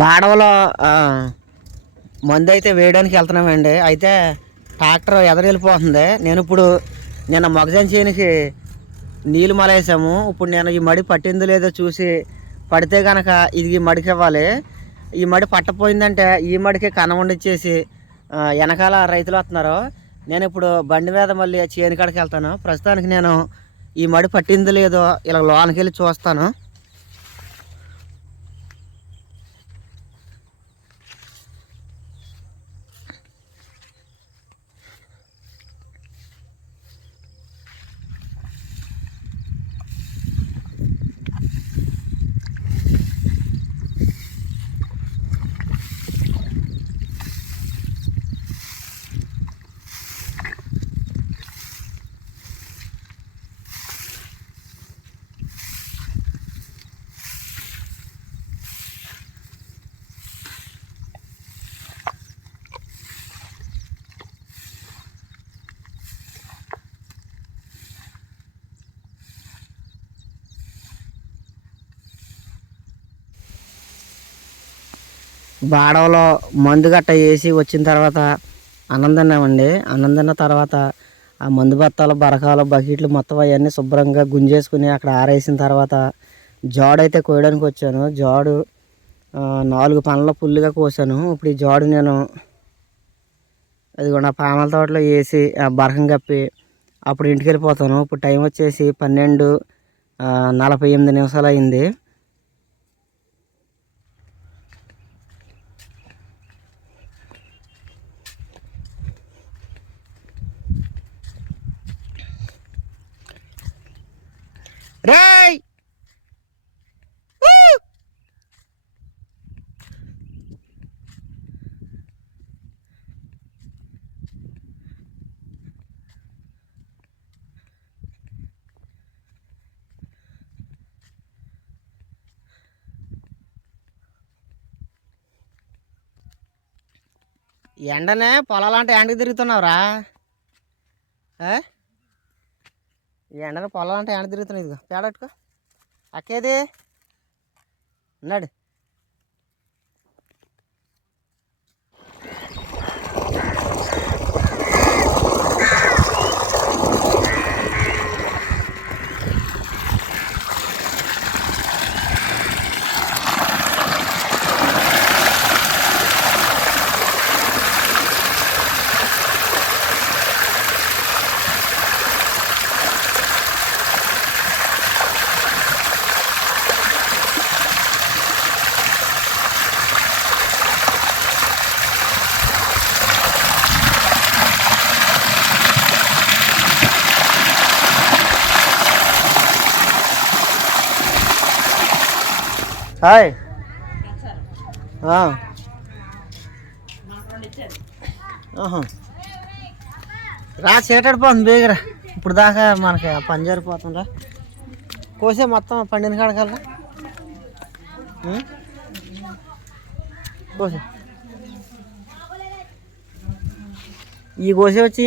వాడవలో మందు అయితే వేయడానికి వెళ్తున్నామండి. అయితే ట్రాక్టర్ ఎదరెళ్ళిపోతుంది. నేను ఇప్పుడు నిన్న మొగజాన్ చేయనికి నీళ్ళు మలేసాము. ఇప్పుడు నేను ఈ మడి పట్టిందో లేదో చూసి పడితే కనుక ఇది ఈ మడికి ఇవ్వాలి. ఈ మడి పట్టపోయిందంటే ఈ మడికి కనవండిచ్చేసి వెనకాల రైతులు వస్తున్నారు. నేను ఇప్పుడు బండి మీద మళ్ళీ చేనుకాడికి వెళ్తాను. ప్రస్తుతానికి నేను ఈ మడి పట్టిందో లేదో ఇలా లోనికి వెళ్ళి చూస్తాను. బాడవలో మందు గట్ట వేసి వచ్చిన తర్వాత అన్నం అన్నందన్న తర్వాత ఆ మందు బత్తాలు బరకాలు బకెట్లు మొత్తం అవన్నీ శుభ్రంగా గుంజేసుకుని అక్కడ ఆరేసిన తర్వాత జాడైతే కోయడానికి వచ్చాను. జాడు నాలుగు పనుల పుల్లుగా కోసాను. ఇప్పుడు ఈ జాడు నేను అది కూడా పామల తోటలో వేసి ఆ బరకం కప్పి అప్పుడు ఇంటికి వెళ్ళిపోతాను ఇప్పుడు టైం వచ్చేసి పన్నెండు నలభై ఎనిమిది నిమిషాలు అయింది. ఎండనే పొలాలంటే ఎండకి తిరుగుతున్నావురా? ఎండనే పొలాలంటే ఎండ తిరుగుతున్నావు ఇదిగో పేడట్టుకో అక్కేది? ఉన్నాడు హాయ్. ఆ. ఆహా. రా చేటాడిపోతుంది బేగరా. ఇప్పుడు దాకా మనకి ఆ పని జరిపోతుందా కోసే మొత్తం పండిన కాడకల్లా? కోసే. ఈ కోసే వచ్చి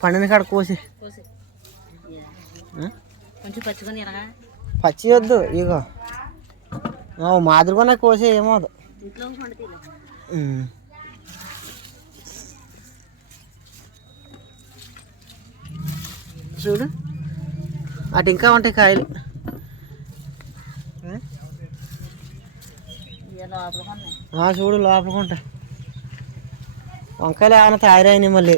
పండిన కాడ కోసి కోసి ఆ? కొంచెం పచ్చుకొని ఇలాగా పచ్చి వద్దు ఇగో. మాదిరిగానే కోసే ఏమోదు. చూడు అటు ఇంకా ఉంటాయి కాయలు. చూడు లోపలికి ఉంటాయి వంకాయలు ఏమైనా తయారైనాయి మళ్ళీ.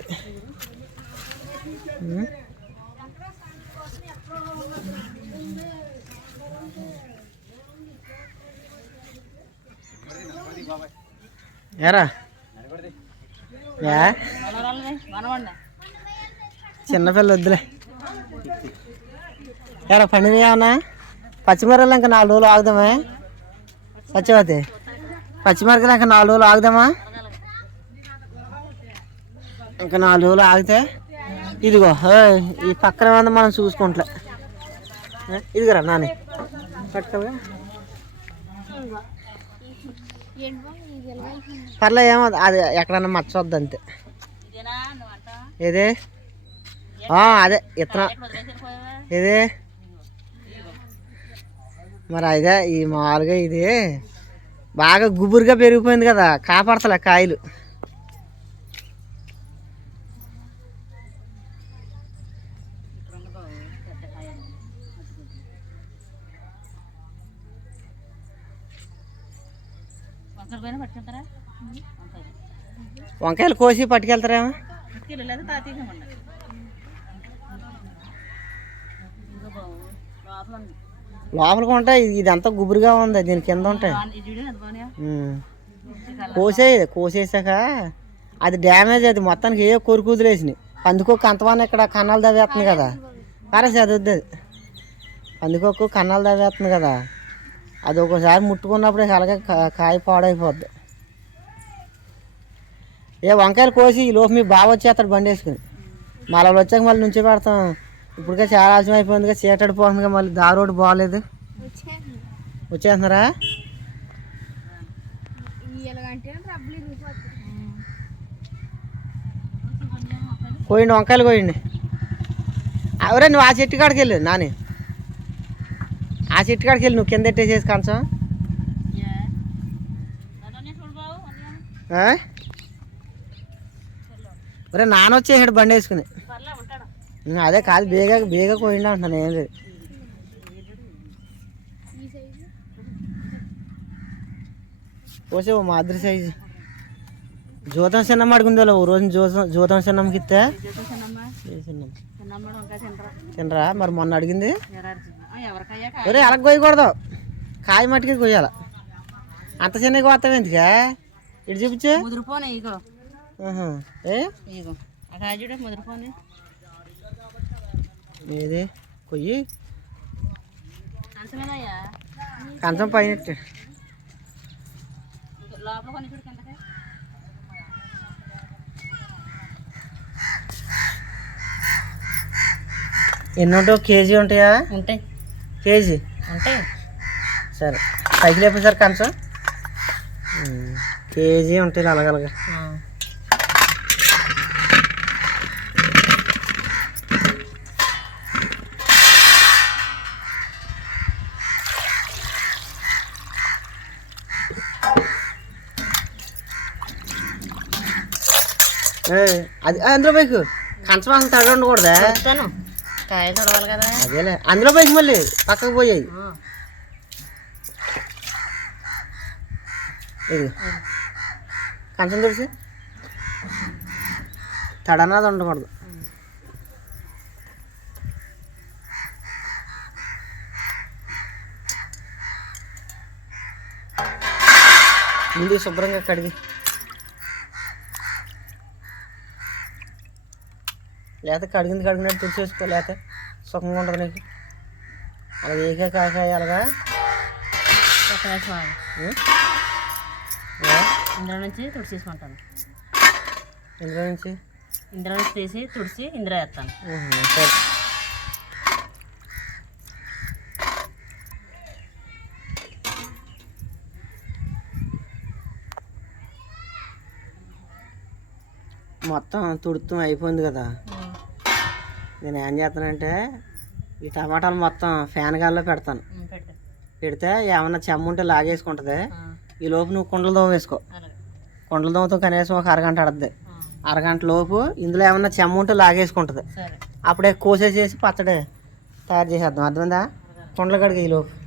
ఏరా చిన్నపిల్ల వద్దులే. ఎరా పండిన ఏమన్నా? పచ్చిమిరపకాయలు ఇంకా నాలుగు రోజులు ఆగుదామే? సత్యవతి పచ్చిమిరపకాయలు ఇంకా నాలుగు రోజులు ఆగుదామా? ఇంకా నాలుగు రోజులు ఆగితే ఇదిగో ఈ పక్కన ఉంది మనం చూసుకుంటలే. ఇదిగరా నాని. పట్టుకోవా పర్లేదు ఏమో అది ఎక్కడన్నా మర్చొద్దు అంతే. ఏదే? అదే ఇతర ఏదే? మరి అదే ఈ మామూలుగా ఇది బాగా గుబురుగా పెరిగిపోయింది కదా కాపాడతలే కాయలు. వంకాయలు కోసి పట్టుకెళ్తారేమో? లోపలికి ఉంటాయి. ఇది- ఇదంతా గుబురుగా ఉంది. దీని కింద ఉంటాయి. కోసేది కోసేసాక అది డ్యామేజ్ అది మొత్తానికి ఏ కొరుకుదులేసినాయి పందికొక్కు అంతవాన ఇక్కడ కన్నాలు దవ్వేస్తుంది కదా. పరసి అది. వద్దు అది కన్నాలు దవ్వేస్తుంది కదా. అది ఒకసారి ముట్టుకున్నప్పుడే అలాగే కాయ పాడైపోద్ది. ఏ వంకాయలు కోసి ఈ లోపు మీ బావ వచ్చేస్తాడు బండి వేసుకుని. మళ్ళీ వచ్చాక మళ్ళీ నుంచి పెడతాం. ఇప్పటికే చాలా ఆలస్యం అయిపోయిందిగా చీటడిపోతుందిగా మళ్ళీ దారోడు బాగాలేదు వచ్చేస్తున్నారా? కోయండి వంకాయలు కోయండి ఎవరే నువ్వు ఆ చెట్టు కాడికి వెళ్ళు నాని. ఆ చెట్టు కాడికి వెళ్ళి నువ్వు కింద ఎట్టేసేసి కంచం ఏ? దాంట్లోనే చూడు బాబు ఉన్నాయా? ఆ? ఒరే నాన్న వచ్చేసాడు బండి వేసుకుని. అదే కాదు బేగా బేగా కోయండి అంటున్నాను ఏం లేదు. పోసే ఓ మాదిరి సైజు. జోతం చిన్నమ్మ అడుగుందో ఓ రోజు జోతం జోతం చిన్నమ్మకి ఇస్తే తినరా? మరి మొన్న అడిగింది? ఒరే అలా కోయకూడదు కాయ మట్టుకే కొయ్యాల. అంత చిన్నగా కోస్తావు ఎందుకా ఇటు చూపించు. ఆ ఏది? కొయ్యి? కంచం పైన ఎన్ని ఉంటావు కేజీ ఉంటాయా? ఉంటాయి. కేజీ? ఉంటాయి. సరే. పైకి లేపు సార్ కంచం కేజీ ఉంటాయి అలాగలగా అది అందులో పైకి. కంచం అసలు తడి ఉండకూడదా? చెప్తాను కాయ చూడవాలి కదా. అదేలే. అందులో పైకి మళ్ళీ పక్కకు పోయాయి. ఇది కంచం తుడిసి. తడన్నది ఉండకూడదు. ముందు శుభ్రంగా కడిగి. లేకపోతే కడిగింది కడిగినట్టు తుడిచేసుకో లేకపోతే సుఖంగా ఉంటుంది నీకు. అలా ఏకే కాకాయ అలాగా? ఇందులో నుంచి తుడిచేసుకుంటాను. ఇందులో నుంచి? ఇందులో నుంచి తీసి తుడిచి ఇందులో వేస్తాను. సరే. మొత్తం తుడుతూ అయిపోయింది కదా. నేను ఏం చేస్తానంటే ఈ టమాటాలు మొత్తం ఫ్యాన్ గాల్లో పెడతాను. పెడితే ఏమన్నా చెమ్మ ఉంటే లాగేసుకుంటుంది. ఈ లోపు నువ్వు కుండలు దోమ వేసుకో. కుండలు దోమతో కనీసం ఒక అరగంట ఆడద్ది. ఆ, అరగంట లోపు ఇందులో ఏమన్నా చెమ్మ ఉంటే లాగేసుకుంటుంది. అప్పుడే కోసేసేసి పచ్చడి తయారు చేసేద్దాం. అర్థమైందా. కుండల కడిగి ఈ లోపు.